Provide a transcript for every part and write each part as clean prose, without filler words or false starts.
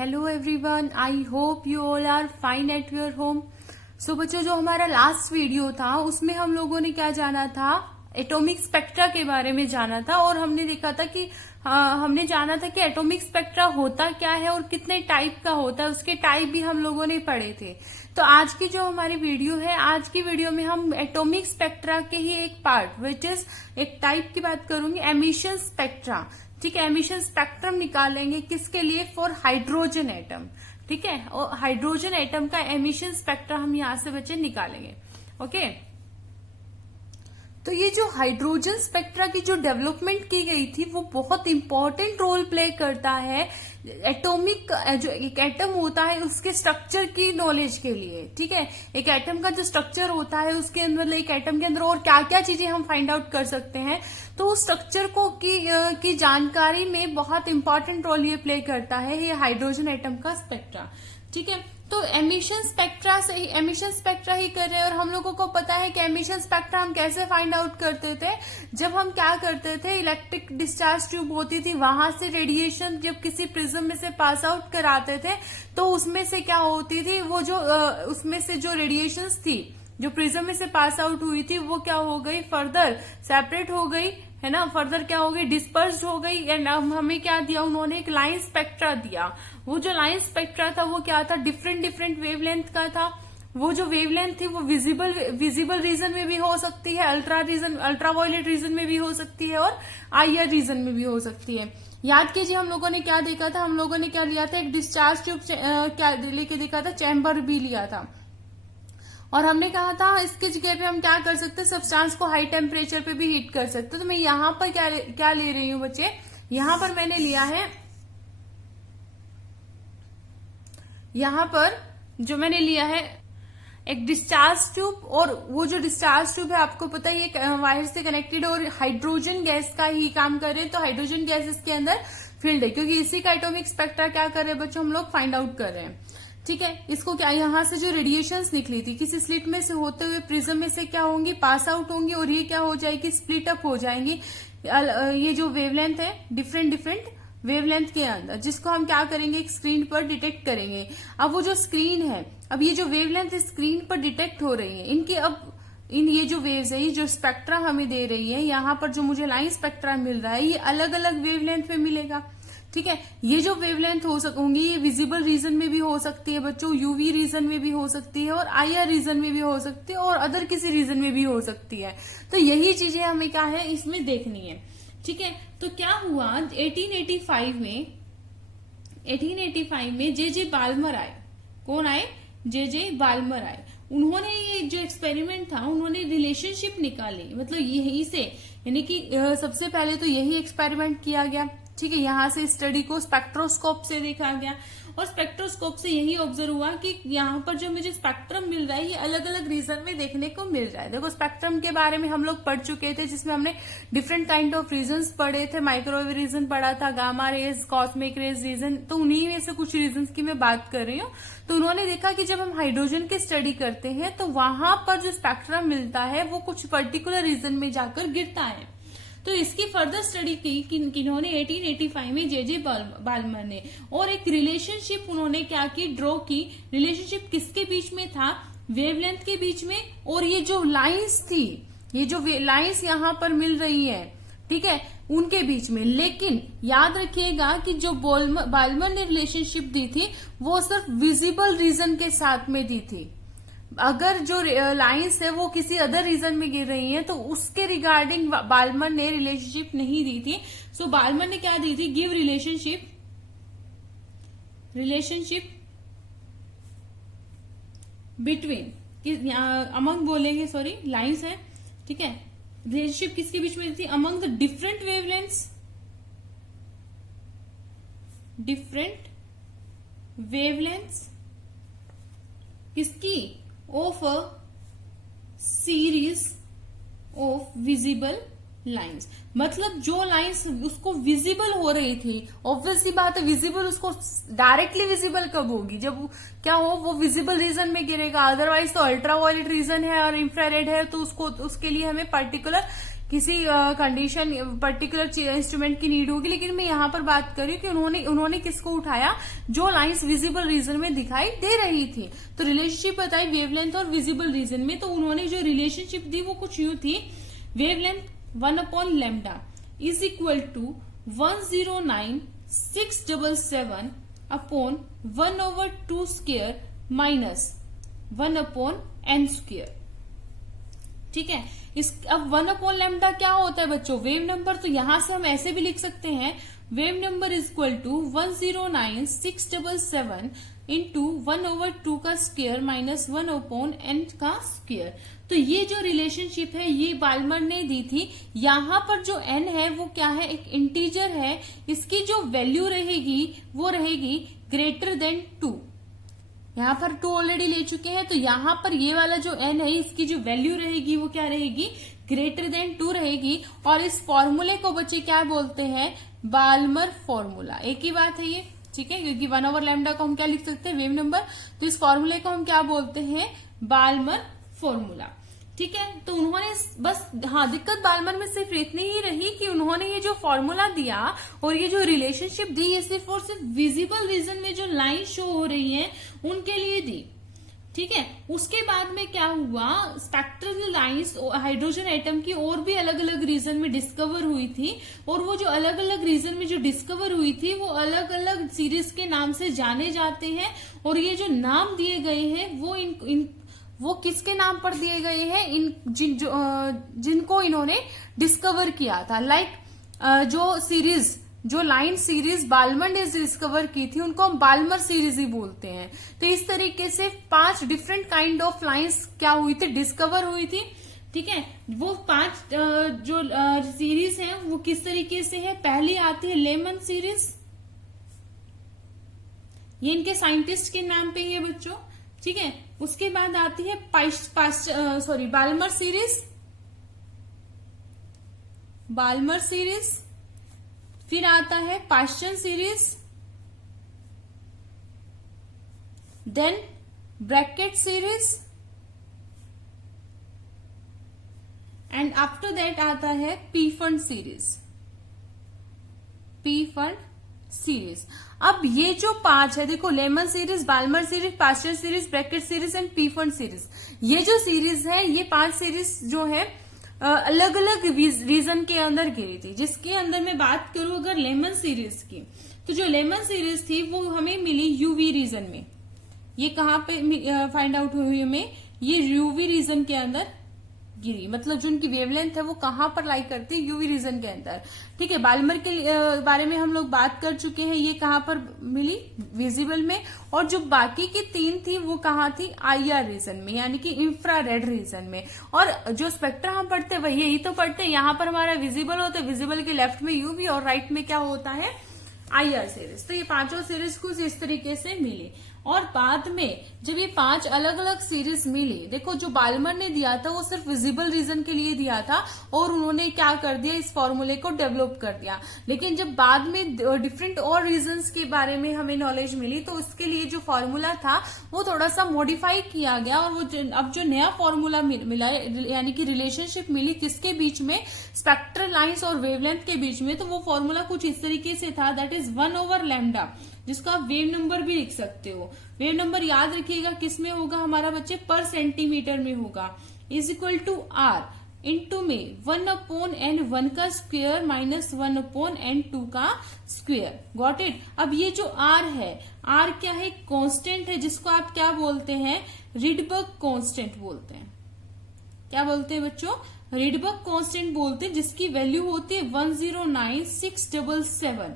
Hello everyone, I hope you all are fine at your home. So बच्चों, जो हमारा last video था उसमें हम लोगों ने क्या जाना था, एटॉमिक स्पेक्ट्रा के बारे में जाना था। और हमने देखा था कि हमने जाना था कि एटॉमिक स्पेक्ट्रा होता क्या है और कितने टाइप का होता है, उसके टाइप भी हम लोगों ने पढ़े थे। तो आज की जो हमारी वीडियो है, आज की वीडियो में हम एटॉमिक स्पेक्ट्रा के ही एक पार्ट विच इज एक टाइप की बात करूंगी, एमिशन स्पेक्ट्रा। ठीक है, एमिशन स्पेक्ट्रम निकालेंगे किसके लिए, फॉर हाइड्रोजन एटम। ठीक है, और हाइड्रोजन एटम का एमिशन स्पेक्ट्रा हम यहां से बच्चे निकालेंगे। ओके, तो ये जो हाइड्रोजन स्पेक्ट्रा की जो डेवलपमेंट की गई थी वो बहुत इंपॉर्टेंट रोल प्ले करता है एटॉमिक, जो एक एटम होता है उसके स्ट्रक्चर की नॉलेज के लिए। ठीक है, एक एटम का जो स्ट्रक्चर होता है उसके अंदर, एक एटम के अंदर और क्या क्या चीजें हम फाइंड आउट कर सकते हैं, तो उस स्ट्रक्चर को की जानकारी में बहुत इंपॉर्टेंट रोल ये प्ले करता है ये हाइड्रोजन एटम का स्पेक्ट्रा। ठीक है, तो एमिशन स्पेक्ट्रा ही कर रहे हैं। और हम लोगों को पता है कि एमिशन स्पेक्ट्रा हम कैसे फाइंड आउट करते थे, जब हम क्या करते थे, इलेक्ट्रिक डिस्चार्ज ट्यूब होती थी, वहां से रेडिएशन जब किसी प्रिज्म में से पास आउट कराते थे तो उसमें से क्या होती थी, वो जो उसमें से जो रेडिएशंस थी जो प्रिज्म में से पास आउट हुई थी वो क्या हो गई, फर्दर सेपरेट हो गई, है ना, फर्दर क्या हो गई, डिस्पर्स्ड हो गई। एंड हमें क्या दिया उन्होंने, एक लाइन स्पेक्ट्रा दिया। वो जो लाइन स्पेक्ट्रा था वो क्या था, डिफरेंट वेवलेंथ का था। वो जो वेवलेंथ थी वो विजिबल रीजन में भी हो सकती है, अल्ट्रावायलेट रीजन में भी हो सकती है और आईआर रीजन में भी हो सकती है। याद कीजिए हम लोगों ने क्या देखा था, हम लोगों ने क्या लिया था, एक डिस्चार्ज ट्यूब क्या लेके देखा था, चैम्बर भी लिया था। और हमने कहा था इसके जगह पे हम क्या कर सकते हैं, सब्सटेंस को हाई टेम्परेचर पे भी हीट कर सकते हैं। तो मैं यहाँ पर क्या ले रही हूँ बच्चे, यहाँ पर मैंने लिया है, यहाँ पर जो मैंने लिया है एक डिस्चार्ज ट्यूब। और वो जो डिस्चार्ज ट्यूब है आपको पता है ये वायर से कनेक्टेड और हाइड्रोजन गैस का ही काम कर रहे हैं। तो हाइड्रोजन गैस इसके अंदर फील्ड है, क्योंकि इसी का एटॉमिक स्पेक्ट्रा क्या कर रहे हैं बच्चों, हम लोग फाइंड आउट कर रहे हैं। ठीक है, इसको क्या, यहाँ से जो रेडिएशंस निकली थी किसी स्लिट में से होते हुए प्रिज्म में से क्या होंगी, पास आउट होंगी और ये क्या हो जाएगी, स्प्लिट अप हो जाएंगी। ये जो वेवलेंथ है डिफरेंट वेवलेंथ के अंदर, जिसको हम क्या करेंगे, एक स्क्रीन पर डिटेक्ट करेंगे। अब वो जो स्क्रीन है, अब ये जो वेवलेंथ स्क्रीन पर डिटेक्ट हो रही है, इनकी अब ये जो वेव्स है, ये जो स्पेक्ट्रा हमें दे रही है, यहाँ पर जो मुझे लाइन स्पेक्ट्रा मिल रहा है ये अलग अलग वेवलेंथ में मिलेगा। ठीक है, ये जो वेवलेंथ होंगी ये विजिबल रीजन में भी हो सकती है बच्चों, यूवी रीजन में भी हो सकती है और आईआर रीजन में भी हो सकती है और अदर किसी रीजन में भी हो सकती है। तो यही चीजें हमें क्या है इसमें देखनी है। ठीक है, तो क्या हुआ 1885 में जे बाल्मर आए। कौन आए, जे बाल्मर आए। उन्होंने ये जो एक्सपेरिमेंट था उन्होंने रिलेशनशिप निकाली, मतलब यही से, यानी कि सबसे पहले तो यही एक्सपेरिमेंट किया गया। ठीक है, यहाँ से स्टडी को स्पेक्ट्रोस्कोप से देखा गया और स्पेक्ट्रोस्कोप से यही ऑब्जर्व हुआ कि यहाँ पर जो मुझे स्पेक्ट्रम मिल रहा है ये अलग अलग रीजन में देखने को मिल रहा है। देखो, स्पेक्ट्रम के बारे में हम लोग पढ़ चुके थे, जिसमें हमने डिफरेंट काइंड ऑफ रीजन्स पढ़े थे, माइक्रोवेव रीजन पढ़ा था, gamma rays, cosmic rays region. तो उन्हीं में से कुछ रीजन की मैं बात कर रही हूँ। तो उन्होंने देखा कि जब हम हाइड्रोजन की स्टडी करते हैं तो वहां पर जो स्पेक्ट्रम मिलता है वो कुछ पर्टिकुलर रीजन में जाकर गिरता है। तो इसकी फर्दर स्टडी की किन्होंने 1885 में जे बाल्मर ने, और एक रिलेशनशिप उन्होंने क्या की, ड्रॉ की। रिलेशनशिप किसके बीच में था, वेवलेंथ के बीच में, और ये जो लाइंस थी, ये जो लाइंस यहाँ पर मिल रही है, ठीक है, उनके बीच में। लेकिन याद रखिएगा कि जो बाल्मर ने रिलेशनशिप दी थी वो सिर्फ विजिबल रीजन के साथ में दी थी। अगर जो लाइंस है वो किसी अदर रीजन में गिर रही हैं तो उसके रिगार्डिंग बाल्मर ने रिलेशनशिप नहीं दी थी। सो बाल्मर ने क्या दी थी, गिव रिलेशनशिप बिटवीन, अमंग बोलेंगे, सॉरी लाइंस है। ठीक है, रिलेशनशिप किसके बीच में दी थी, अमंग द डिफरेंट वेवलेंथ्स किसकी, of a series of visible lines. मतलब जो लाइंस उसको विजिबल हो रही थी, ऑब्वियसली बात है विजिबल उसको डायरेक्टली विजिबल कब होगी, जब क्या हो, वो विजिबल रीजन में गिरेगा। अदरवाइज तो अल्ट्रावायलेट रीजन है और इंफ्रारेड है, तो उसके लिए हमें पर्टिकुलर किसी कंडीशन पर्टिकुलर इंस्ट्रूमेंट की नीड होगी, लेकिन मैं यहाँ पर बात कर रही हूँ कि उन्होंने किसको उठाया, जो लाइंस विजिबल रीजन में दिखाई दे रही थी। तो रिलेशनशिप बताई वेवलेंथ और विजिबल रीजन में। तो उन्होंने जो रिलेशनशिप दी वो कुछ यूं थी, wavelength 1/λ is equal to 109,677 upon 1/2 square minus 1/n²। ठीक है, अब 1/λ क्या होता है बच्चों, वेव नंबर। तो यहां से हम ऐसे भी लिख सकते हैं, wave number is equal to 109,677 into 1/2 का स्क्वायर माइनस 1/n का स्क्वायर। तो ये जो रिलेशनशिप है ये बाल्मर ने दी थी। यहां पर जो n है वो क्या है, एक इंटीजर है, इसकी जो वैल्यू रहेगी वो रहेगी ग्रेटर देन 2। यहाँ पर 2 ऑलरेडी ले चुके हैं, तो यहाँ पर ये वाला जो n है इसकी जो वैल्यू रहेगी वो क्या रहेगी, ग्रेटर देन 2 रहेगी। और इस फॉर्मूले को बच्चे क्या बोलते हैं, बाल्मर फॉर्मूला। एक ही बात है ये, ठीक है, क्योंकि 1/λ को हम क्या लिख सकते हैं, वेव नंबर। तो इस फॉर्मूले को हम क्या बोलते हैं, बाल्मर फॉर्मूला। ठीक है, तो उन्होंने बस, हाँ, दिक्कत बाल्मर में सिर्फ इतनी ही रही कि उन्होंने ये जो फॉर्मूला दिया और ये जो रिलेशनशिप दी, ये सिर्फ और सिर्फ विजिबल रीजन में जो लाइन शो हो रही है उनके लिए दी। ठीक है, उसके बाद में क्या हुआ, स्पेक्ट्रल लाइंस हाइड्रोजन एटम की और भी अलग अलग रीजन में डिस्कवर हुई थी, और वो जो अलग अलग रीजन में जो डिस्कवर हुई थी वो अलग अलग सीरीज के नाम से जाने जाते हैं। और ये जो नाम दिए गए हैं वो किसके नाम पर दिए गए हैं, जिनको इन्होंने डिस्कवर किया था। जो लाइन सीरीज बाल्मर ने डिस्कवर की थी उनको हम बाल्मर सीरीज ही बोलते हैं। तो इस तरीके से 5 डिफरेंट काइंड ऑफ लाइंस क्या हुई थी, डिस्कवर हुई थी। ठीक है, वो 5 जो सीरीज हैं वो किस तरीके से है, पहली आती है लेमन सीरीज, ये इनके साइंटिस्ट के नाम पे ही है बच्चों। ठीक है, उसके बाद आती है बाल्मर सीरीज, फिर आता है Paschen series, then Brackett series, and after that आता है पीफंड सीरीज। अब ये जो 5 है, देखो, Lyman series, Balmer series, Paschen series, Brackett series and Pfund series, ये जो सीरीज है, ये 5 सीरीज जो है अलग अलग रीजन के अंदर गिरी थी। जिसके अंदर मैं बात करूं अगर लेमन सीरीज की, तो जो लेमन सीरीज थी वो हमें मिली यूवी रीजन में। ये कहाँ पे फाइंड आउट हुई हमें, ये यूवी रीजन के अंदर गिरी, मतलब जो उनकी वेवलेंथ है वो कहां पर लाई करती है, यूवी रीजन के अंदर। ठीक है, बाल्मर के बारे में हम लोग बात कर चुके हैं, ये कहां पर मिली, विजिबल में। और जो बाकी की 3 थी वो कहां थी, IR रीजन में, यानी कि इंफ्रारेड रीजन में। और जो स्पेक्ट्रा हम पढ़ते हैं वही यही तो पढ़ते हैं, यहाँ पर हमारा विजिबल होता है, विजिबल के लेफ्ट में यूवी और राइट में क्या होता है, IR सीरीज। तो ये 5 सीरीज कुछ इस तरीके से मिली। और बाद में जब ये 5 अलग अलग सीरीज मिली, देखो जो बाल्मर ने दिया था वो सिर्फ विजिबल रीजन के लिए दिया था, और उन्होंने क्या कर दिया, इस फॉर्मूले को डेवलप कर दिया। लेकिन जब बाद में डिफरेंट और रीजन्स के बारे में हमें नॉलेज मिली, तो उसके लिए जो फॉर्मूला था वो थोड़ा सा मॉडिफाई किया गया, और वो अब जो नया फॉर्मूला मिला, यानी कि रिलेशनशिप मिली किसके बीच में, स्पेक्ट्रल लाइंस और वेवलेंथ के बीच में। तो वो फॉर्मूला कुछ इस तरीके से था, दैट इज 1/λ, जिसको आप वेव नंबर भी लिख सकते हो। वेव नंबर याद रखिएगा किस में होगा हमारा बच्चे, पर सेंटीमीटर में होगा, is equal to R into में 1/n1 का स्क्वायर माइनस 1/n2 का स्क्वायर। Got it. अब ये जो R है, R क्या है, कांस्टेंट है, जिसको आप क्या बोलते हैं, रिडबर्ग कांस्टेंट बोलते हैं। क्या बोलते हैं बच्चों, रिडबर्ग कांस्टेंट बोलते हैं, जिसकी वैल्यू होती है 109,677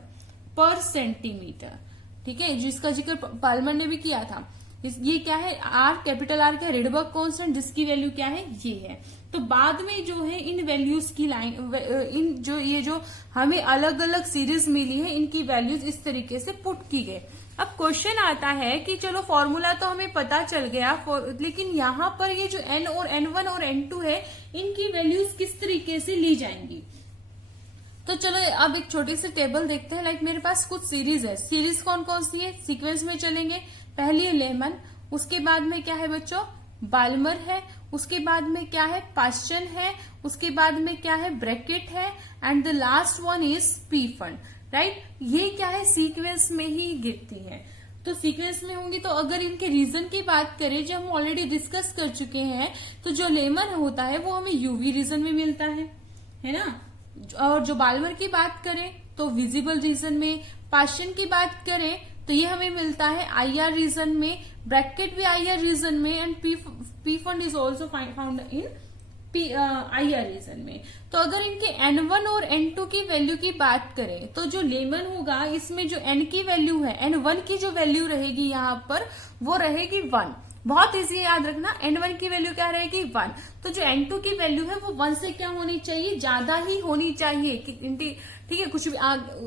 पर सेंटीमीटर। ठीक है, जिसका जिक्र बाल्मर ने भी किया था। ये क्या है, R, कैपिटल R क्या है, रिडबर्ग कांस्टेंट, जिसकी वैल्यू क्या है, ये है। तो बाद में जो है इन वैल्यूज की लाइन, ये जो हमें अलग अलग सीरीज मिली है, इनकी वैल्यूज इस तरीके से पुट की गई। अब क्वेश्चन आता है कि चलो फॉर्मूला तो हमें पता चल गया, लेकिन यहाँ पर ये जो N और N1 और N2 है, इनकी वैल्यूज किस तरीके से ली जाएंगी। तो चलो अब एक छोटी सी टेबल देखते हैं। लाइक मेरे पास कुछ सीरीज है, सीरीज कौन कौन सी है, सीक्वेंस में चलेंगे। पहली है लेमन, उसके बाद में क्या है बच्चों, बाल्मर है, उसके बाद में क्या है, पाश्चन है, उसके बाद में क्या है, ब्रैकेट है, and the last one is P fund, right. ये क्या है, सीक्वेंस में ही गिरती है। तो सीक्वेंस में होंगी। तो अगर इनके रीजन की बात करें, जो हम ऑलरेडी डिस्कस कर चुके हैं, तो जो लेमन होता है वो हमें यूवी रीजन में मिलता है ना। और जो बाल्मर की बात करें तो विजिबल रीजन में, पाश्चन की बात करें तो ये हमें मिलता है आईआर रीजन में, ब्रैकेट भी आईआर रीजन में, and Pfund is also found in IR region में। तो अगर इनके N1 और N2 की वैल्यू की बात करें तो जो लेमन होगा इसमें जो N की वैल्यू है, N1 की जो वैल्यू रहेगी यहाँ पर वो रहेगी 1। बहुत इजी याद रखना, N1 की वैल्यू क्या रहेगी 1। तो जो N2 की वैल्यू है वो 1 से क्या होनी चाहिए, ज्यादा ही होनी चाहिए। ठीक है, कुछ भी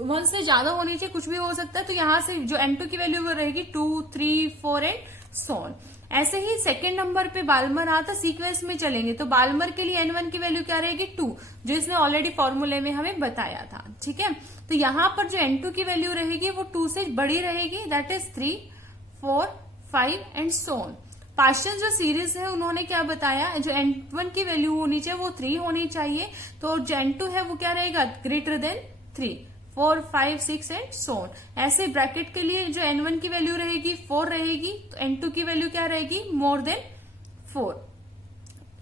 1 से ज्यादा होनी चाहिए, कुछ भी हो सकता है। तो यहाँ से जो N2 की वैल्यू वो रहेगी 2, 3, 4 एंड सो ऑन। ऐसे ही सेकेंड नंबर पे बाल्मर आता, सीक्वेंस में चलेंगे तो बाल्मर के लिए N1 की वैल्यू क्या रहेगी 2, जो इसने ऑलरेडी फॉर्मूले में हमें बताया था। ठीक है, तो यहाँ पर जो N2 की वैल्यू रहेगी वो 2 से बड़ी रहेगी, that is 3, 4, 5 and so on. पाश्चन जो सीरीज है उन्होंने क्या बताया, जो N1 की वैल्यू होनी चाहिए वो 3 होनी चाहिए, तो जो N2 है वो क्या रहेगा, greater than 3, 4, 5, 6 and so on. ऐसे ब्रैकेट के लिए जो N1 की वैल्यू रहेगी 4 रहेगी, तो N2 की वैल्यू क्या रहेगी, more than 4,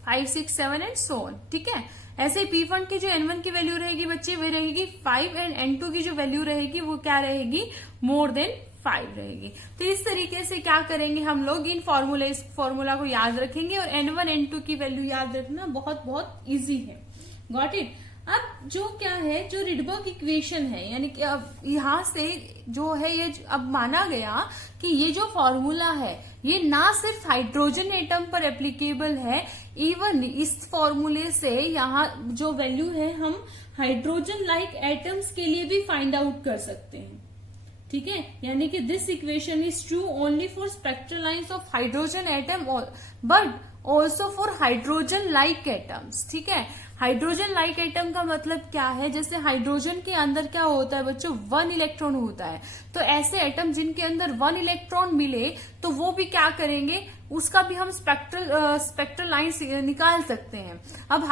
5, 6, 7 and so on. ठीक है, ऐसे पी फंड की जो N1 की वैल्यू रहेगी बच्चे वो रहेगी 5, एंड N2 की जो वैल्यू रहेगी वो क्या रहेगी, मोर देन 5 रहेगी। तो इस तरीके से क्या करेंगे हम लोग, इन फॉर्मूला को याद रखेंगे, और N1 N2 की वैल्यू याद रखना बहुत बहुत इजी है। Got it. अब जो क्या है, जो रिडबर्ग इक्वेशन है, यानी कि अब यहाँ से जो है ये अब माना गया कि ये जो फॉर्मूला है ये ना सिर्फ हाइड्रोजन एटम पर एप्लीकेबल है, इवन इस फॉर्मूले से यहाँ जो वैल्यू है हम हाइड्रोजन लाइक एटम्स के लिए भी फाइंड आउट कर सकते हैं। ठीक है, यानी कि this equation is true only for spectral lines of hydrogen atom but also for hydrogen like atoms. ठीक है, हाइड्रोजन लाइक एटम का मतलब क्या है, जैसे हाइड्रोजन के अंदर क्या होता है बच्चों, 1 इलेक्ट्रॉन होता है। तो ऐसे एटम जिनके अंदर 1 इलेक्ट्रॉन मिले तो वो भी क्या करेंगे, उसका भी हम स्पेक्ट्रल लाइंस निकाल सकते हैं। अब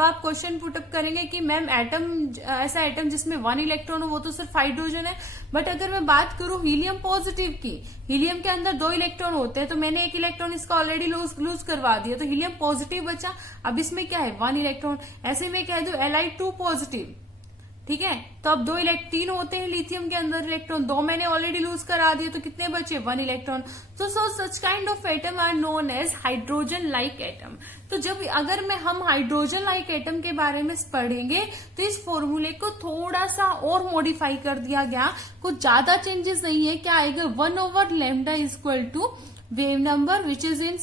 आप क्वेश्चन पुटअप करेंगे कि मैम ऐसा एटम जिसमें 1 इलेक्ट्रॉन हो वो तो सिर्फ हाइड्रोजन है, बट अगर मैं बात करूं हीलियम पॉजिटिव की, हीलियम के अंदर 2 इलेक्ट्रॉन होते हैं, तो मैंने 1 इलेक्ट्रॉन इसका ऑलरेडी लूज करवा दिया, तो हीलियम पॉजिटिव बचा। अब इसमें क्या है, 1 इलेक्ट्रॉन। ऐसे में कह दो Li2 पॉजिटिव। ठीक है, तो अब 3 होते हैं लिथियम के अंदर इलेक्ट्रॉन, 2 मैंने ऑलरेडी लूज करा दिए, तो कितने बचे, 1 इलेक्ट्रॉन। तो such kind of atom are known as hydrogen like atom. तो जब अगर हम हाइड्रोजन लाइक एटम के बारे में पढ़ेंगे तो इस फॉर्मूले को थोड़ा सा और मॉडिफाई कर दिया गया, कुछ ज्यादा चेंजेस नहीं है। क्या आएगा, 1/λ is equal to wave number which is in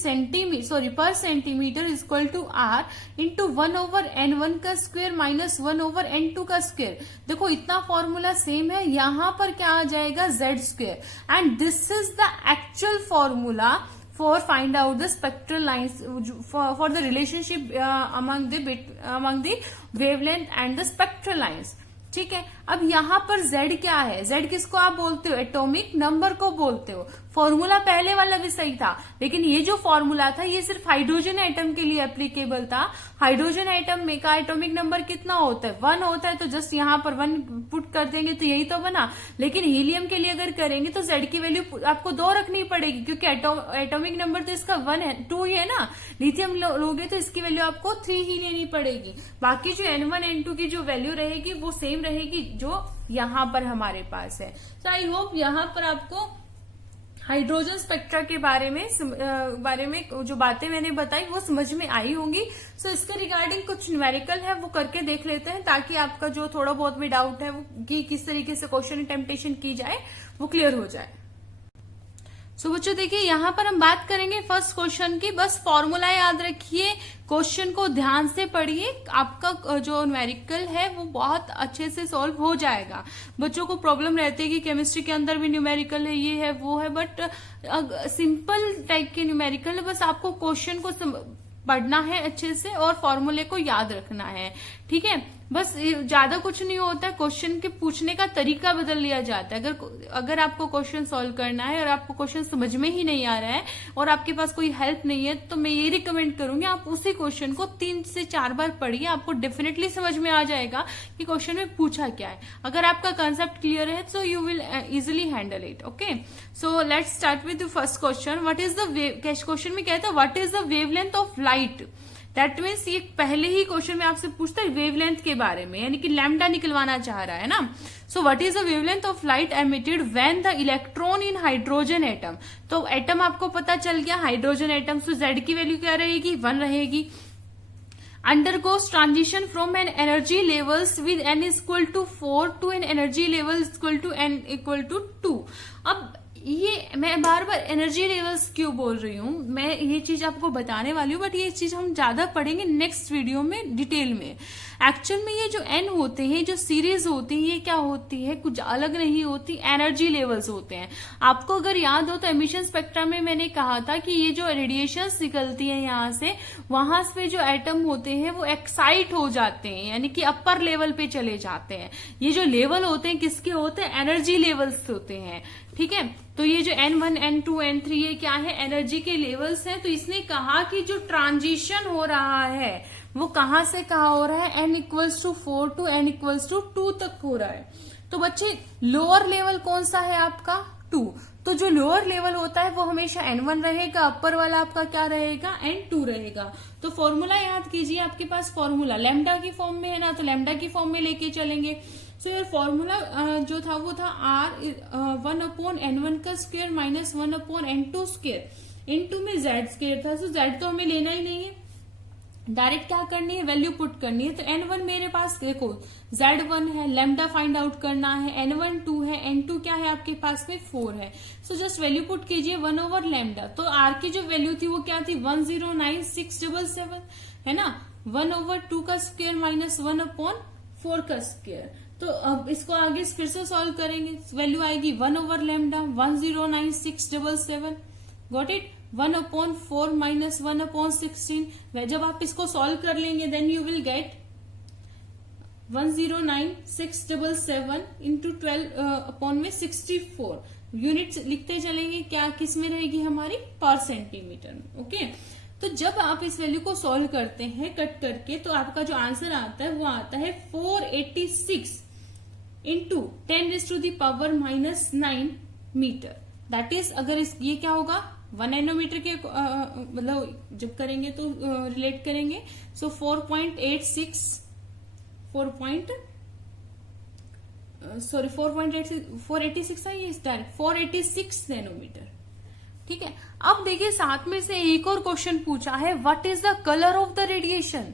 per centimeter is equal to r into 1/n1 का स्क्वायर माइनस 1/n2 का स्क्वायर। देखो इतना फॉर्मूला सेम है, यहाँ पर क्या आ जाएगा, z square, and this is the actual formula for find out the spectral lines for the relationship among the wavelength and the spectral lines। ठीक है, अब यहाँ पर Z क्या है, Z किसको आप बोलते हो, एटॉमिक नंबर को बोलते हो। फॉर्मूला पहले वाला भी सही था, लेकिन ये जो फॉर्मूला था ये सिर्फ हाइड्रोजन एटम के लिए एप्लीकेबल था। हाइड्रोजन एटम में का एटॉमिक नंबर कितना होता है, 1 होता है, तो जस्ट यहाँ पर 1 पुट कर देंगे तो यही तो बना। लेकिन हीलियम के लिए अगर करेंगे तो Z की वैल्यू आपको 2 रखनी पड़ेगी, क्योंकि एटॉमिक नंबर तो इसका 1 है, 2 ही है ना। लिथियम लोगे तो इसकी वैल्यू आपको 3 ही लेनी पड़ेगी। बाकी जो N1 N2 की जो वैल्यू रहेगी वो सेम रहेगी जो यहाँ पर हमारे पास है। तो आई होप यहाँ पर आपको हाइड्रोजन स्पेक्ट्रा के बारे में जो बातें मैंने बताई वो समझ में आई होंगी। सो इसके रिगार्डिंग कुछ न्यूमेरिकल है वो करके देख लेते हैं, ताकि आपका जो थोड़ा बहुत भी डाउट है वो कि किस तरीके से क्वेश्चन टेम्पटेशन की जाए वो क्लियर हो जाए। सो बच्चों देखिए यहाँ पर हम बात करेंगे फर्स्ट क्वेश्चन की। बस फॉर्मूला याद रखिए, क्वेश्चन को ध्यान से पढ़िए, आपका जो न्यूमेरिकल है वो बहुत अच्छे से सॉल्व हो जाएगा। बच्चों को प्रॉब्लम रहती है कि केमिस्ट्री के अंदर भी न्यूमेरिकल है, ये है वो है, बट सिंपल टाइप के न्यूमेरिकल है। बस आपको क्वेश्चन को पढ़ना है अच्छे से और फॉर्मूले को याद रखना है। ठीक है, बस ज्यादा कुछ नहीं होता है, क्वेश्चन के पूछने का तरीका बदल लिया जाता है। अगर आपको क्वेश्चन सॉल्व करना है और आपको क्वेश्चन समझ में ही नहीं आ रहा है और आपके पास कोई हेल्प नहीं है, तो मैं ये रिकमेंड करूंगी आप उसी क्वेश्चन को 3 से 4 बार पढ़िए, आपको डेफिनेटली समझ में आ जाएगा कि क्वेश्चन में पूछा क्या है। अगर आपका कंसेप्ट क्लियर है तो you will easily handle it. Okay, so let's start with the first question. What is the wave, question में कहता है what is the wavelength of light. That means ये पहले ही क्वेश्चन में आपसे पूछता है वेवलेंथ के बारे में, यानी कि लैम्डा निकलवाना चाह रहा है ना। So what is the wavelength of light emitted when the electron in hydrogen atom. तो एटम आपको पता चल गया, हाइड्रोजन एटम। सो जेड की वैल्यू क्या रहेगी, 1 रहेगी। Undergoes transition from an energy levels with n equal to 4 to an energy level equal to n equal to 2। अब ये मैं बार बार एनर्जी लेवल्स क्यों बोल रही हूँ, मैं ये चीज आपको बताने वाली हूँ, बट ये चीज हम ज्यादा पढ़ेंगे नेक्स्ट वीडियो में डिटेल में। एक्चुअल में ये जो एन होते हैं, जो सीरीज होती है, ये क्या होती है, कुछ अलग नहीं होती, एनर्जी लेवल्स होते हैं। आपको अगर याद हो तो एमिशन स्पेक्ट्रम में मैंने कहा था कि ये जो रेडिएशन निकलती है यहाँ से, वहां से जो एटम होते हैं वो एक्साइट हो जाते हैं, यानी कि अपर लेवल पे चले जाते हैं। ये जो लेवल होते हैं किसके होते हैं, एनर्जी लेवल्स होते हैं। ठीक है, तो ये जो N1, N2, N3 ये क्या है, एनर्जी के लेवल्स हैं। तो इसने कहा कि जो ट्रांजिशन हो रहा है वो कहां से कहां हो रहा है, n equals to 4 to n equals to 2 तक हो रहा है। तो बच्चे लोअर लेवल कौन सा है आपका, 2। तो जो लोअर लेवल होता है वो हमेशा N1 रहेगा, अपर वाला आपका क्या रहेगा, N2 रहेगा। तो फॉर्मूला याद कीजिए, आपके पास फॉर्मूला लैम्डा की फॉर्म में है ना, तो लैम्डा की फॉर्म में लेके चलेंगे। सो ये फॉर्मूला जो था वो था R 1/N1 का square minus 1/N2 square into में Z स्क्वायर था। सो Z तो हमें लेना ही नहीं है, डायरेक्ट क्या करनी है, वैल्यू पुट करनी है। तो N1 मेरे पास देखो Z1 है, लैम्डा फाइंड आउट करना है, N1 2 है, N2 क्या है आपके पास में 4 है। सो जस्ट वैल्यू पुट कीजिए 1/लैम्डा। तो R की जो वैल्यू थी वो क्या थी, 109677 है ना। 1/2 का स्क्वायर माइनस 1/4 का स्क्वायर। तो अब इसको आगे फिर से सॉल्व करेंगे, वैल्यू आएगी 1/लैम्डा 109677। Got it, 1/4 minus 1/16। जब आप इसको सॉल्व कर लेंगे then you will get 109677 into 12/64। Unit लिखते चलेंगे, क्या किस में रहेगी हमारी, पर सेंटीमीटर में। ओके, तो जब आप इस वैल्यू को सॉल्व करते हैं कट करके, तो आपका जो आंसर आता है वो आता है 486 इंटू 10⁻⁻9 मीटर। दैट इज, अगर ये क्या होगा 1 नैनोमीटर के मतलब जब करेंगे तो रिलेट करेंगे। सो 486 है ये, डायरेक्ट 486 नैनोमीटर। ठीक है, अब देखिए साथ में से एक और क्वेश्चन पूछा है, what is the colour of the radiation.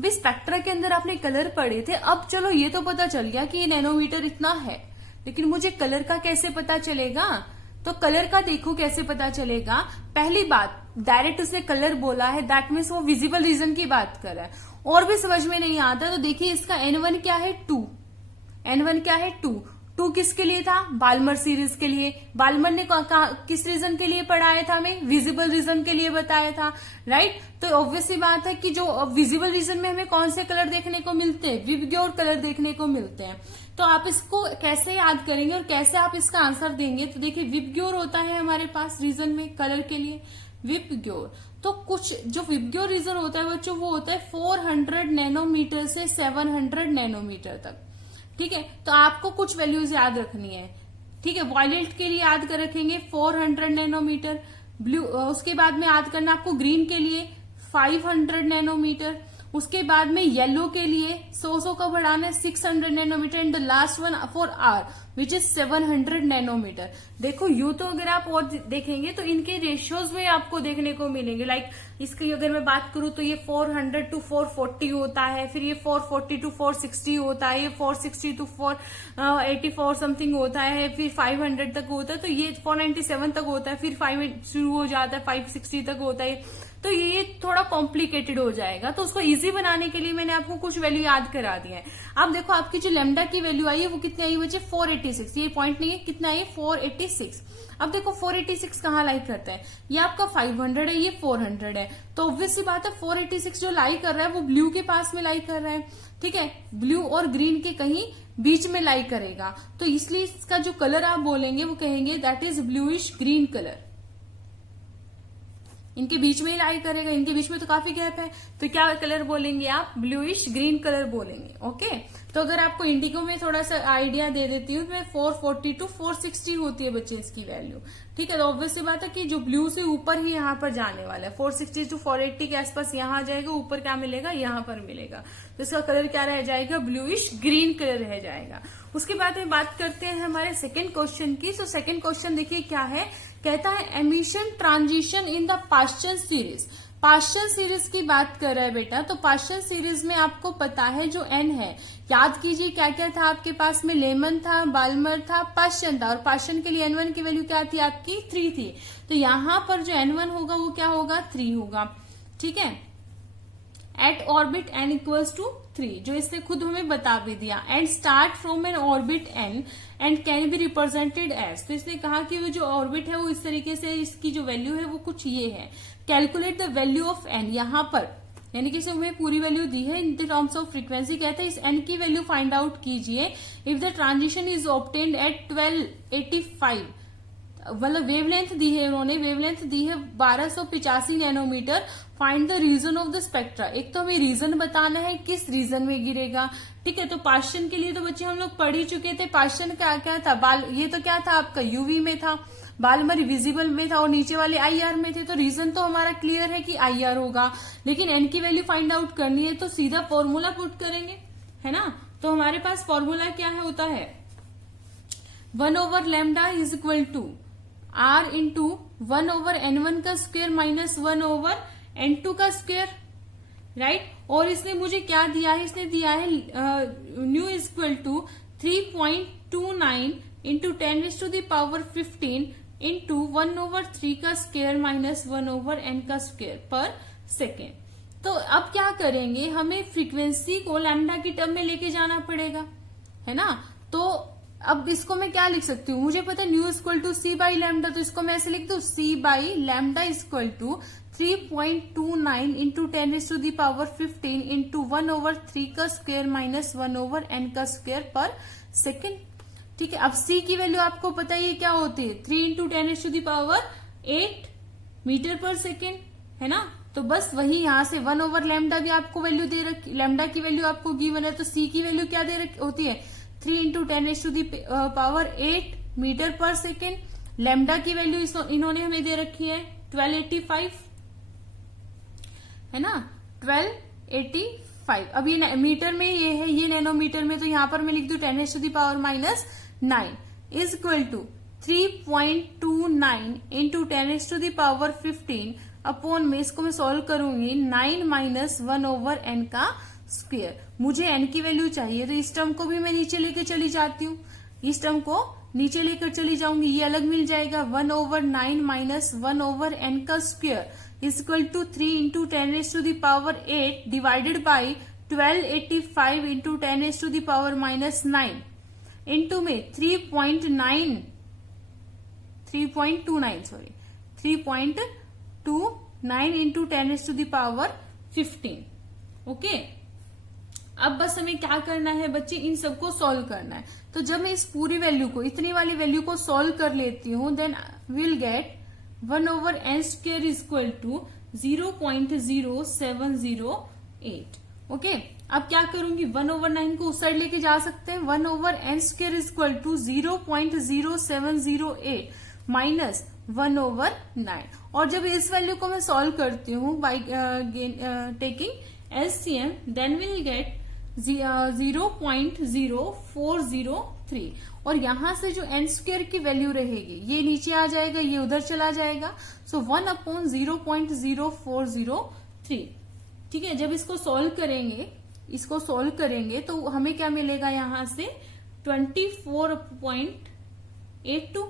भी स्पेक्ट्रा के अंदर आपने कलर पढ़े थे, अब चलो ये तो पता चल गया कि ये नैनोमीटर इतना है, लेकिन मुझे कलर का कैसे पता चलेगा। तो कलर का देखो कैसे पता चलेगा। पहली बात, डायरेक्ट उसने कलर बोला है, दैट मीन्स वो विजिबल रीजन की बात कर रहा है, और भी समझ में नहीं आता। तो देखिए इसका N1 क्या है, 2। N1 क्या है, 2 किसके लिए था, बाल्मर सीरीज के लिए। बाल्मर ने किस रीजन के लिए पढ़ाया था, हमें विजिबल रीजन के लिए बताया था, राइट। तो ऑब्वियसली बात है कि जो विजिबल रीजन में हमें कौन से कलर देखने को मिलते हैं, विबग्योर कलर देखने को मिलते हैं। तो आप इसको कैसे याद करेंगे और कैसे आप इसका आंसर देंगे। तो देखिए विबग्योर होता है हमारे पास रीजन में कलर के लिए, विबग्योर। तो कुछ जो विबग्योर रीजन होता है बच्चों वो होता है 400 नैनोमीटर से 700 नैनोमीटर तक। ठीक है, तो आपको कुछ वैल्यूज याद रखनी है। ठीक है, वॉयलेट के लिए याद कर रखेंगे 400 नैनोमीटर, ब्लू उसके बाद में याद करना आपको ग्रीन के लिए 500 नैनोमीटर, उसके बाद में येलो के लिए 100 का बढ़ाना है 600 nanometre, and the last one for R which is 700 nanometre. देखो यूं तो अगर आप और देखेंगे तो इनके रेशियोज में आपको देखने को मिलेंगे। लाइक इसकी अगर मैं बात करूं तो ये 400 to 440 होता है, फिर ये 440 to 460 होता है, ये 460 to 484 समथिंग होता है, फिर 500 तक होता है, तो ये 497 तक होता है, फिर 5 शुरू हो जाता है, 560 तक होता है। तो ये थोड़ा कॉम्प्लिकेटेड हो जाएगा, तो उसको इजी बनाने के लिए मैंने आपको कुछ वैल्यू याद करा दिया है। अब देखो आपकी जो लैम्डा की वैल्यू आई है वो कितनी आई बच्चे, 486। ये पॉइंट नहीं है, कितना है 486। अब देखो 486 कहाँ लाई करता है, ये आपका 500 है, ये 400 है, तो ऑब्वियसली बात है 486 जो लाई कर रहा है वो ब्लू के पास में लाई कर रहा है। ठीक है, ब्लू और ग्रीन के कहीं बीच में लाई करेगा, तो इसलिए इसका जो कलर आप बोलेंगे वो कहेंगे that is bluish green colour. इनके बीच में ही लाई करेगा, इनके बीच में तो काफी गैप है, तो क्या कलर बोलेंगे आप? ब्लूइश ग्रीन कलर बोलेंगे। ओके, तो अगर आपको इंडिगो में थोड़ा सा आइडिया दे देती हूँ, तो 440 टू 460 होती है बच्चे इसकी वैल्यू। ठीक है, तो ऑब्वियस सी बात है कि जो ब्लू से ऊपर ही यहाँ पर जाने वाला है, 460 टू 480 के आसपास यहाँ आ जाएगा, ऊपर क्या मिलेगा? यहाँ पर मिलेगा। तो इसका कलर क्या रह जाएगा? ब्लूइश ग्रीन कलर रह जाएगा। उसके बाद में बात करते हैं हमारे सेकेंड क्वेश्चन की। सो सेकेंड क्वेश्चन देखिए क्या है, कहता है emission transition in the पाश्चन series. पाश्चन series की बात कर रहा है बेटा, तो पाश्चन सीरीज में आपको पता है जो एन है, याद कीजिए क्या क्या था आपके पास में, लेमन था, बाल्मर था, पाश्चन था, और पाश्चन के लिए N1 की वैल्यू क्या थी आपकी? 3 थी। तो यहां पर जो N1 होगा वो क्या होगा? 3 होगा। ठीक है, at orbit n equals to 3, जो इसने खुद हमें बता भी दिया। And start from an orbit n and can be represented as, तो इसने कहा कि वो जो ऑर्बिट है वो इस तरीके से, इसकी जो वैल्यू है वो कुछ ये है। Calculate the value of n, यहाँ पर यानी कि इसे हमें पूरी वैल्यू दी है in the terms of frequency. कहते हैं इस n की वैल्यू फाइंड आउट कीजिए if the transition is obtained at 1285, मतलब वेवलेंथ दी है उन्होंने, वेवलेंथ दी है 1285 nanometre. Find the region of the spectra, एक तो हमें रीजन बताना है किस रीजन में गिरेगा। ठीक है, तो पाश्चन के लिए तो बच्चे हम लोग पढ़ ही चुके थे। पाश्चन का क्या था? ये तो क्या था आपका? यूवी में था, बालमर विजिबल में था, और नीचे वाले IR में थे। तो रीजन तो हमारा क्लियर है कि IR होगा, लेकिन n की वैल्यू फाइंड आउट करनी है तो सीधा फॉर्मूला पुट करेंगे, है ना। तो हमारे पास फॉर्मूला क्या है, होता है 1/λ is equal to R into 1/N1 का स्क्वायर माइनस 1/N2 का स्क्वायर, राइट। और इसने मुझे क्या दिया है? इसने दिया है nu is equal to 3.29 into 10⁻15 into 1/3 का स्क्वायर माइनस 1/n का स्क्वायर पर सेकेंड। तो अब क्या करेंगे, हमें फ्रीक्वेंसी को लैम्डा की टर्म में लेके जाना पड़ेगा, है ना। तो अब इसको मैं क्या लिख सकती हूँ? मुझे पता है nu equal to C by lambda, तो इसको मैं ऐसे लिख दू C by lambda equal to 3.29 into 10⁻15 into 1/3 का स्क्वायर माइनस 1/n का स्क्वायर पर सेकेंड। ठीक है, अब C की वैल्यू आपको पता ही क्या होती है? 3 इंटू 10⁸8 मीटर पर सेकेंड, है ना। तो बस वही यहां से 1/λ भी आपको वैल्यू दे रखी, लैम्डा की वैल्यू आपको गिवन है, तो C की वैल्यू क्या दे रखी होती है? 3 इंटू 10⁸8 मीटर पर सेकेंड। लैम्डा की वैल्यू इन्होंने हमें दे रखी है 1285, है ना, 1285। अब ये मीटर में ये है, ये नैनोमीटर में, तो यहां पर मैं लिख दू 10⁻⁹ is equal to 3.29 into 10⁻15 upon में, इसको मैं सॉल्व करूंगी 9 माइनस 1/n का स्क्वायर। मुझे n की वैल्यू चाहिए, तो इस टर्म को भी मैं नीचे लेके चली जाती हूँ, इस टर्म को नीचे लेकर चली जाऊंगी, ये अलग मिल जाएगा। 1/9 माइनस 1/n का square is equal to 3 into 10⁸8 divided by 1285 into 10⁻⁻9 into में 3.29 इंटू 10⁻15। ओके, अब बस हमें क्या करना है बच्चे, इन सबको सॉल्व करना है। तो जब मैं इस पूरी वैल्यू को, इतनी वाली वैल्यू को सॉल्व कर लेती हूँ, then will get 1/n square is equal to 0.0708। Okay, अब क्या करूंगी, 1/9 को उस साइड लेके जा सकते हैं। 1/n square is equal to 0.0708 minus 1/9। और जब इस वैल्यू को मैं सॉल्व करती हूँ by taking LCM, then will get 0.0403। और यहां से जो n स्क्वायर की वैल्यू रहेगी, ये नीचे आ जाएगा, ये उधर चला जाएगा, सो 1/0.0403। ठीक है, जब इसको सॉल्व करेंगे तो हमें क्या मिलेगा, यहां से 24.82।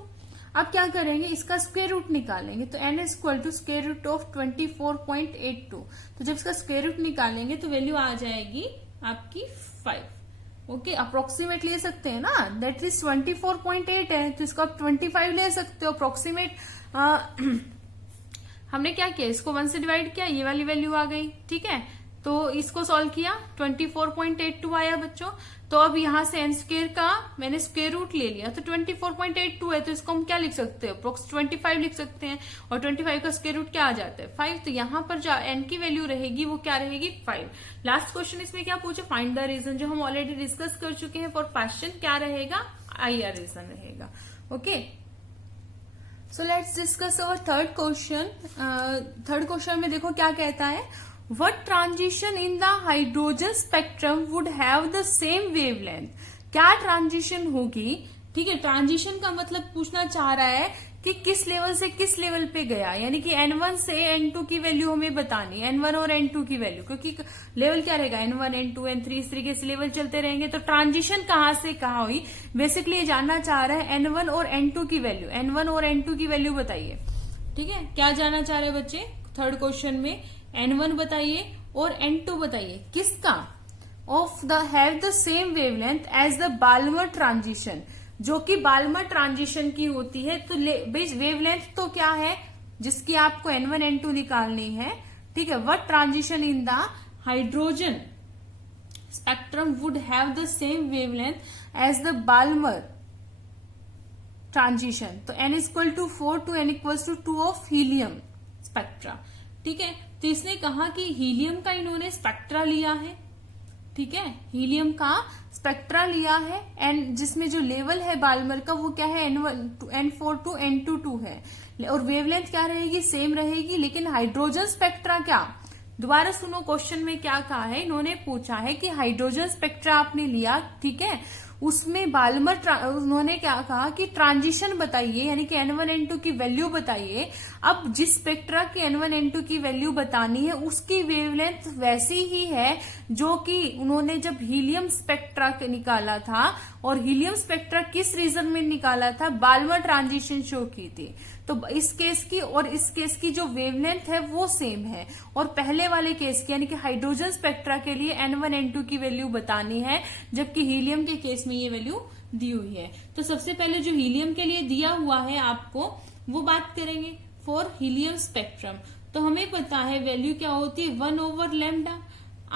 अब क्या करेंगे, इसका स्क्वायर रूट निकालेंगे, तो n equal to square root of 24.82। तो जब इसका स्क्वायर रूट निकालेंगे तो वैल्यू आ जाएगी आपकी 5। ओके, अप्रोक्सीमेट ले सकते हैं ना, दैट इज 24.8 है, तो इसको आप 25 ले सकते हो अप्रोक्सीमेट। हमने क्या किया, इसको 1 से डिवाइड किया, ये वाली वैल्यू आ गई। ठीक है, तो इसको सॉल्व किया 24.82 आया बच्चों। तो अब यहां से एन स्क्वायर का मैंने स्क्वायर रूट ले लिया, तो 24.82 है, तो इसको हम क्या लिख सकते हैं, अप्रोक्स 25 लिख सकते हैं, और 25 का स्क्वायर रूट क्या आ जाता है 5। तो यहाँ पर जो एन की वैल्यू रहेगी वो क्या रहेगी 5। लास्ट क्वेश्चन इसमें क्या पूछे, फाइंड द रीजन, जो हम ऑलरेडी डिस्कस कर चुके हैं फॉर क्वेश्चन, क्या रहेगा IR रीजन रहेगा। Okay, so let's discuss our third question. Third question में देखो क्या कहता है, What transition in the hydrogen spectrum would have the same wavelength? क्या ट्रांजिशन होगी, ठीक है। ट्रांजिशन का मतलब पूछना चाह रहा है कि किस लेवल से किस लेवल पे गया, यानी कि N1 से N2 की वैल्यू हमें बतानी, N1 और N2 की वैल्यू, क्योंकि लेवल क्या रहेगा N1 N2 N3 इस तरीके से लेवल चलते रहेंगे। तो ट्रांजिशन कहां से कहां हुई, बेसिकली ये जानना चाह रहा है N1 और N2 की वैल्यू, N1 और N2 की वैल्यू बताइए, ठीक है। क्या जानना चाह रहे हैं बच्चे थर्ड क्वेश्चन में, N1 बताइए और N2 बताइए, किसका, of the have the same wavelength as the Balmer transition, जो कि बाल्मर ट्रांजिशन की होती है। तो वेवलेंथ तो क्या है जिसकी आपको N1 N2 निकालनी है, ठीक है। What transition in the hydrogen spectrum would have the same wavelength as the Balmer transition, तो N=4 to N=2 of helium spectra, ठीक है। तो इसने कहा कि हीलियम का इन्होंने स्पेक्ट्रा लिया है, ठीक है, हीलियम का स्पेक्ट्रा लिया है, एंड जिसमें जो लेवल है बाल्मर का वो क्या है N4 to N22 है, और वेवलेंथ क्या रहेगी सेम रहेगी। लेकिन हाइड्रोजन स्पेक्ट्रा क्या, दोबारा सुनो क्वेश्चन में क्या कहा है, इन्होंने पूछा है कि हाइड्रोजन स्पेक्ट्रा आपने लिया, ठीक है, उसमें बाल्मर उन्होंने क्या कहा कि ट्रांजिशन बताइए, यानी कि N1 N2 की वैल्यू बताइए। अब जिस स्पेक्ट्रा की N1 N2 की वैल्यू बतानी है उसकी वेवलेंथ वैसी ही है जो कि उन्होंने जब हीलियम स्पेक्ट्रा निकाला था, और हीलियम स्पेक्ट्रा किस रीजन में निकाला था, बाल्मर ट्रांजिशन शो की थी। तो इस केस की और इस केस की जो वेवलेंथ है वो सेम है, और पहले वाले केस की यानी कि हाइड्रोजन स्पेक्ट्रा के लिए N1 N2 की वैल्यू बतानी है, जबकि हीलियम के केस में ये वैल्यू दी हुई है। तो सबसे पहले जो हीलियम के लिए दिया हुआ है आपको वो बात करेंगे फॉर हीलियम स्पेक्ट्रम। तो हमें पता है वैल्यू क्या होती है 1/λ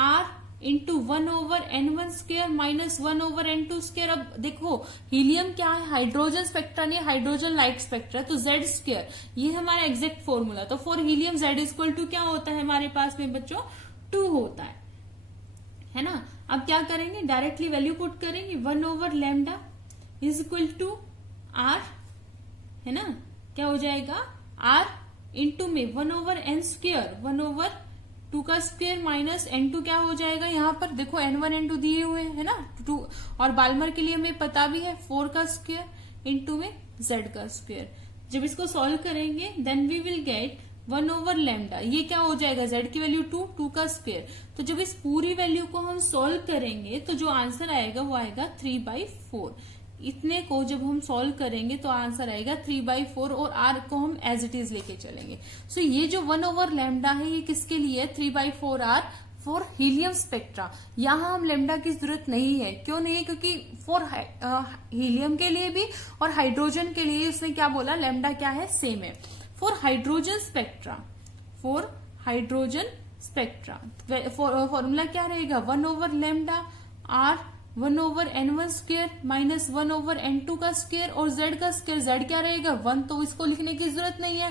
R into 1/N1 square minus 1/N2 square. अब देखो हीलियम क्या है, हाइड्रोजन स्पेक्ट्रा नहीं, हाइड्रोजन लाइट स्पेक्ट्रा, तो Z स्क्वायर ये हमारा एग्जैक्ट फॉर्मूला। तो फॉर हीलियम Z क्या होता है हमारे पास में बच्चों 2 होता है ना। अब क्या करेंगे, डायरेक्टली वैल्यू पुट करेंगे 1/λ इज इक्वल टू R, है ना, क्या हो जाएगा R इंटू में 1/N स्क्वायर 1/2 का स्क्वायर माइनस N2 क्या हो जाएगा, यहाँ पर देखो N1 N2 दिए हुए है ना 2, और बाल्मर के लिए हमें पता भी है 4 का स्क्वायर इंटू में Z का स्क्वायर। जब इसको सॉल्व करेंगे देन वी विल गेट 1/λ, ये क्या हो जाएगा Z की वैल्यू 2 का स्क्वायर। तो जब इस पूरी वैल्यू को हम सॉल्व करेंगे तो जो आंसर आएगा वो आएगा 3/4। इतने को जब हम सॉल्व करेंगे तो आंसर आएगा 3/4, और R को हम एज इट इज लेके चलेंगे। सो ये जो 1/λ है ये किसके लिए है 3/4 R फॉर हीलियम स्पेक्ट्रा। यहां हम लेमडा की जरूरत नहीं है, क्यों नहीं है, क्योंकि फॉर हीलियम के लिए भी और हाइड्रोजन के लिए उसने क्या बोला, लेमडा क्या है सेम है। For hydrogen spectra, for hydrogen spectra formula क्या रहेगा 1/λ R 1/N1 square minus 1/N2 का स्क्वायर, और Z का स्क्वायर Z क्या रहेगा 1, तो इसको लिखने की जरूरत नहीं है।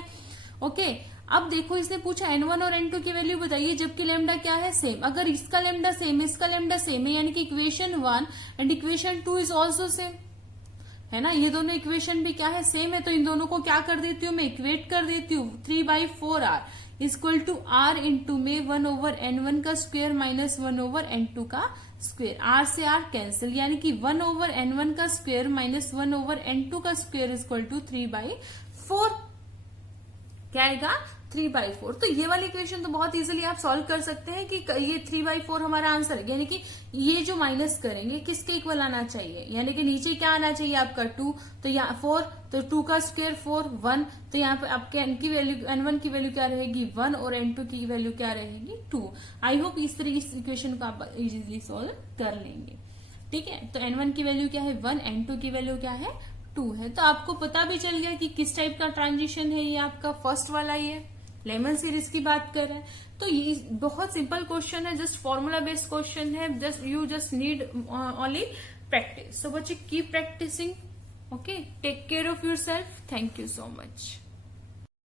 ओके, अब देखो इसने पूछा N1 और N2 की वैल्यू बताइए, जबकि लेमडा क्या है सेम। अगर इसका लेमडा सेम है इसका लेमडा सेम है, यानी कि equation 1 and equation 2 is also same, है ना, ये दोनों इक्वेशन भी क्या है सेम है। तो इन दोनों को क्या कर देती हूँ मैं, इक्वेट कर देती हूँ 3/4 R equal to R into में 1/N1 का स्क्वायर माइनस 1/N2 का स्क्वायर। R से R कैंसिल, यानी कि 1/N1 का स्क्वायर माइनस 1/N2 का स्क्वायर इक्वल टू 3/4 क्या आएगा 3/4। तो ये वाली इक्वेशन तो बहुत इजीली आप सॉल्व कर सकते हैं कि ये 3/4 हमारा आंसर है, यानी कि ये जो माइनस करेंगे किसके इक्वल आना चाहिए, यानी कि नीचे क्या आना चाहिए आपका 2, तो यहाँ 4, तो 2 का स्क्वायर 4 1, तो यहाँ पे आपके N की वैल्यू N1 की वैल्यू क्या रहेगी 1 और N2 की वैल्यू क्या रहेगी 2। आई होप इस तरीके इस इक्वेशन को आप इजीली सॉल्व कर लेंगे, ठीक है। तो N1 की वैल्यू क्या है 1, N2 की वैल्यू क्या है 2 है। तो आपको पता भी चल गया कि किस टाइप का ट्रांजिशन है, ये आपका फर्स्ट वाला ही है, लेमन सीरीज की बात कर रहे हैं। तो ये बहुत सिंपल क्वेश्चन है, जस्ट फॉर्मूला बेस्ड क्वेश्चन है, just need only practice. So बच्चे keep practicing. Okay, take care of yourself. Thank you so much.